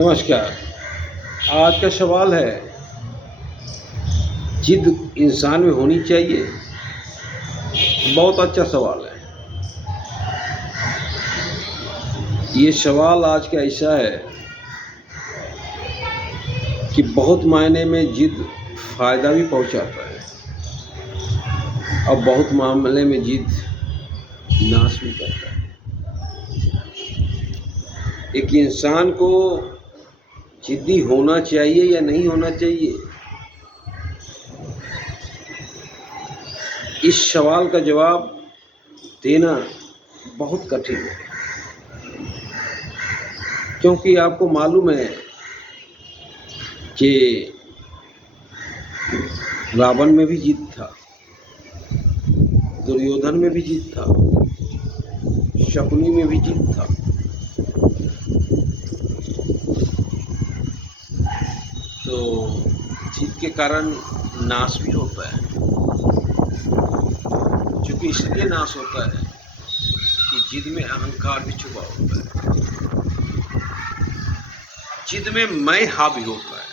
नमस्कार। आज का सवाल है, जिद इंसान में होनी चाहिए? बहुत अच्छा सवाल है। ये सवाल आज का ऐसा है कि बहुत मायने में जिद फ़ायदा भी पहुंचाता है और बहुत मामले में जिद नाश भी करता है। एक इंसान को जिद्दी होना चाहिए या नहीं होना चाहिए, इस सवाल का जवाब देना बहुत कठिन है, क्योंकि आपको मालूम है कि रावण में भी जिद था, दुर्योधन में भी जिद था, शकुनी में भी जिद था। तो जिद के कारण नाश भी होता है, क्योंकि इसलिए नाश होता है कि जिद में अहंकार भी छुपा होता है। जिद में मैं हावी होता है,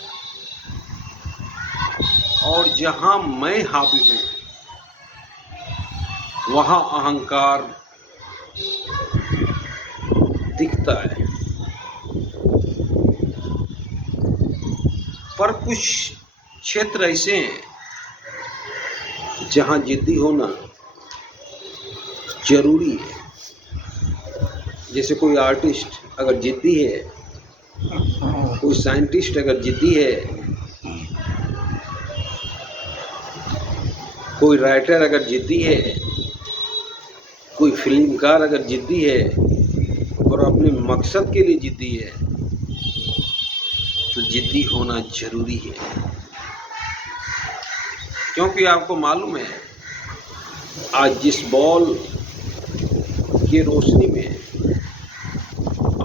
और जहां मैं हावी हूं वहां अहंकार दिखता है। पर कुछ क्षेत्र ऐसे हैं जहां जिद्दी होना जरूरी है। जैसे कोई आर्टिस्ट अगर जिद्दी है, कोई साइंटिस्ट अगर जिद्दी है, कोई राइटर अगर जिद्दी है, कोई फिल्मकार अगर जिद्दी है और अपने मकसद के लिए जिद्दी है, तो जिद्दी होना जरूरी है। क्योंकि आपको मालूम है, आज जिस बॉल की रोशनी में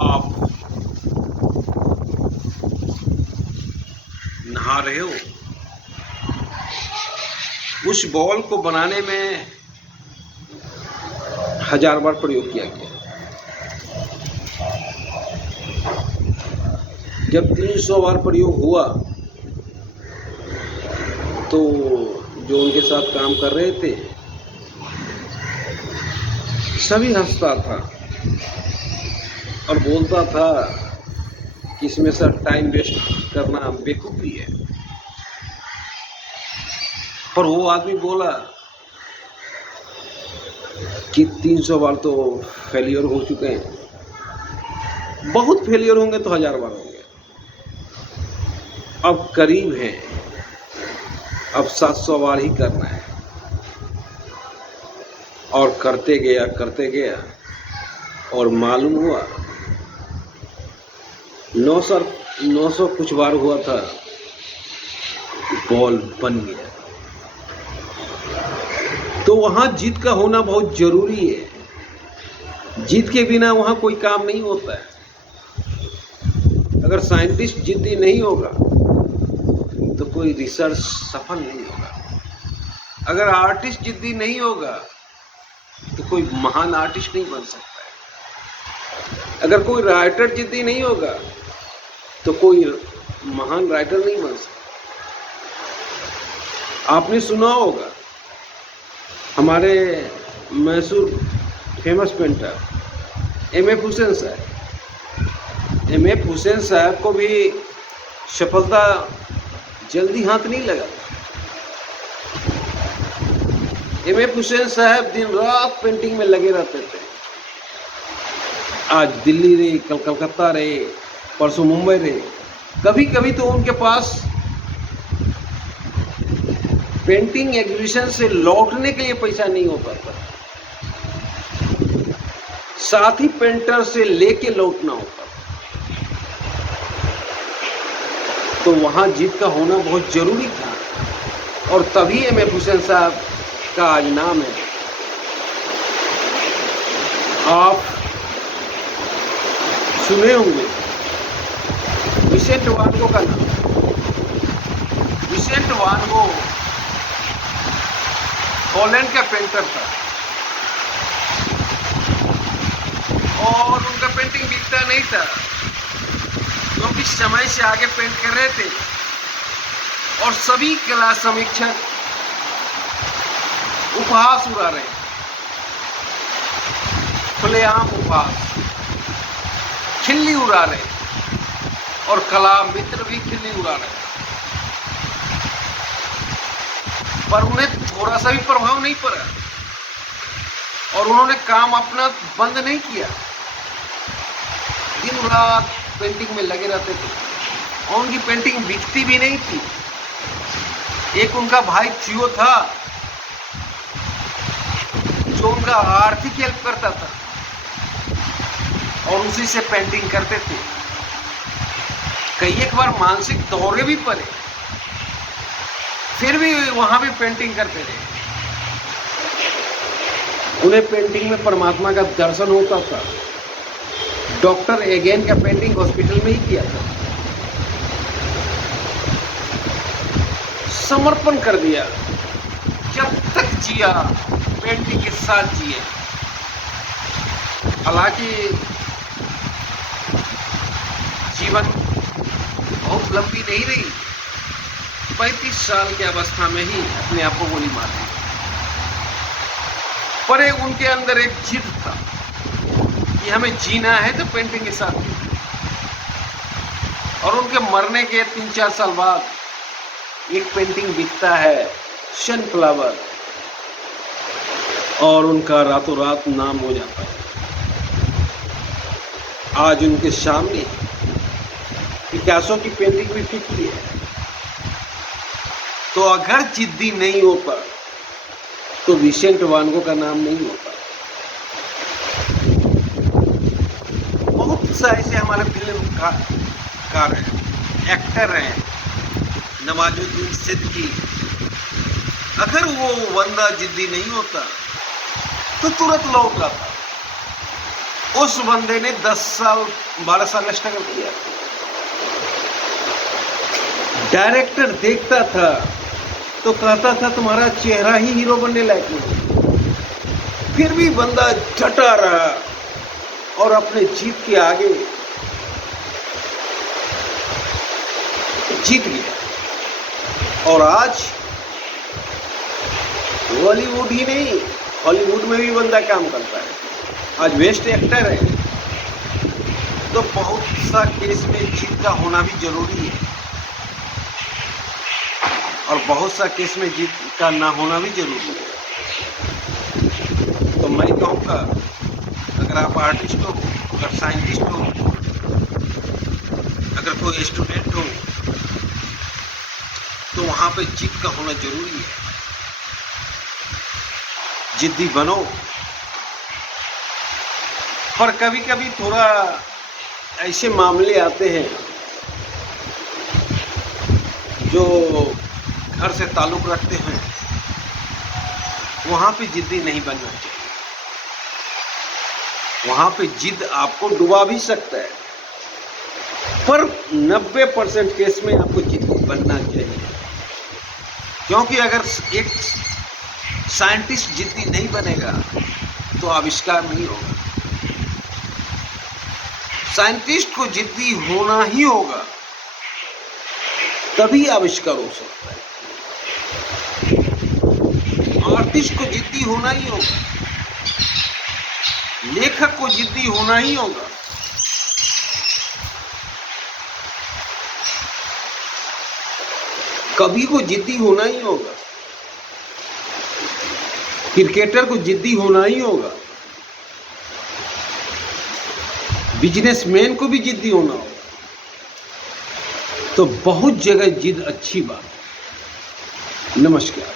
आप नहा रहे हो, उस बॉल को बनाने में 1000 बार प्रयोग किया गया। जब 300 बार प्रयोग हुआ तो जो उनके साथ काम कर रहे थे सभी हंसता था और बोलता था कि इसमें सर टाइम वेस्ट करना बेवकूफ़ी है। पर वो आदमी बोला कि 300 बार तो फेलियर हो चुके हैं, बहुत फेलियर होंगे तो 1000 बार होंगे, अब करीब है, अब 700 बार ही करना है। और करते गया और मालूम हुआ 900 कुछ बार हुआ था, बॉल बन गया। तो वहां जिद का होना बहुत जरूरी है। जिद के बिना वहां कोई काम नहीं होता है। अगर साइंटिस्ट जिद्दी नहीं होगा तो कोई रिसर्च सफल नहीं होगा। अगर आर्टिस्ट जिद्दी नहीं होगा तो कोई महान आर्टिस्ट नहीं बन सकता है। अगर कोई राइटर जिद्दी नहीं होगा तो कोई महान राइटर नहीं बन सकता। आपने सुना होगा, हमारे Mysore famous painter MF. Hussain साहब, एम.एफ. हुसैन साहब को भी सफलता जल्दी हाथ नहीं लगा। एम.एफ. हुसैन साहब दिन रात पेंटिंग में लगे रहते थे। आज दिल्ली रहे, कल कलकत्ता रहे, परसों मुंबई रहे। कभी कभी तो उनके पास पेंटिंग एग्जीबिशन से लौटने के लिए पैसा नहीं होता था, साथ ही पेंटर से लेके लौटना होता। तो वहां जिद का होना बहुत जरूरी था, और तभी एम.एफ. हुसैन साहब का आज नाम है। आप सुने होंगे विसेंट वान गो का नाम। विसेंट वान गो हॉलैंड का पेंटर था, और उनका पेंटिंग बिकता नहीं था, क्योंकि काफी समय से आगे पेंट कर रहे थे और सभी कला समीक्षक उपहास उड़ा रहे, खुलेआम उपहास, खिल्ली उड़ा रहे और कला मित्र भी खिल्ली उड़ा रहे, पर उन्हें थोड़ा सा भी प्रभाव नहीं पड़ा और उन्होंने काम अपना बंद नहीं किया। दिन रात पेंटिंग में लगे रहते थे और उनकी पेंटिंग बिकती भी नहीं थी। एक उनका भाई चियो था जो उनका आर्थिक हेल्प करता था और उसी से पेंटिंग करते थे। कई एक बार मानसिक दौरे भी पड़े, फिर भी वहां भी पेंटिंग करते रहे। उन्हें पेंटिंग में परमात्मा का दर्शन होता था। डॉक्टर एगेन का पेंटिंग हॉस्पिटल में ही किया था। समर्पण कर दिया, जब तक जिया पेंटिंग के साथ जिए। हालांकि जीवन बहुत लंबी नहीं रही, 35 साल की अवस्था में ही अपने आप को गोली मार दी। पर उनके अंदर एक जिद था कि हमें जीना है तो पेंटिंग के साथ। और उनके मरने के 3-4 साल बाद एक पेंटिंग बिकता है, सनफ्लावर, और उनका रातों रात नाम हो जाता है। आज उनके सामने पिकासो की पेंटिंग भी बिकी है। तो अगर जिद्दी नहीं होता तो विसेंट वान गो का नाम नहीं होता। बहुत सा ऐसे हमारे फिल्मकार हैं, एक्टर हैं, नवाजुद्दीन सिद्दीकी। अगर वो बंदा जिद्दी नहीं होता तो तुरंत लौट जाता। उस बंदे ने 10 साल 12 साल स्ट्रगल किया। डायरेक्टर देखता था तो कहता था तुम्हारा चेहरा ही हीरो बनने लायक नहीं। फिर भी बंदा डटा रहा और अपने जीत के आगे जीत गया। और आज बॉलीवुड ही नहीं, हॉलीवुड में भी बंदा काम करता है। आज बेस्ट एक्टर है। तो बहुत सा केस में जीत का होना भी जरूरी है और बहुत सा केस में जीत का ना होना भी जरूरी है। तो मैं कहूँगा, अगर आप आर्टिस्ट हो, अगर साइंटिस्ट हो, अगर कोई स्टूडेंट हो, तो वहाँ पे जीत का होना जरूरी है। जिद्दी बनो। पर कभी कभी थोड़ा ऐसे मामले आते हैं जो घर से ताल्लुक़ रखते हैं, वहाँ पे जिद्दी नहीं बनना चाहिए। वहाँ पे जिद आपको डुबा भी सकता है, पर 90% केस में आपको जिद्दी बनना चाहिए। क्योंकि अगर एक साइंटिस्ट जिद्दी नहीं बनेगा तो आविष्कार नहीं होगा। साइंटिस्ट को जिद्दी होना ही होगा, तभी आविष्कार हो सकता है। आर्टिस्ट को जिद्दी होना ही होगा, लेखक को जिद्दी होना ही होगा। कवि को जिद्दी होना ही होगा, क्रिकेटर को जिद्दी होना ही होगा, बिजनेसमैन को भी जिद्दी होना होगा। तो बहुत जगह जिद अच्छी बात। नमस्कार।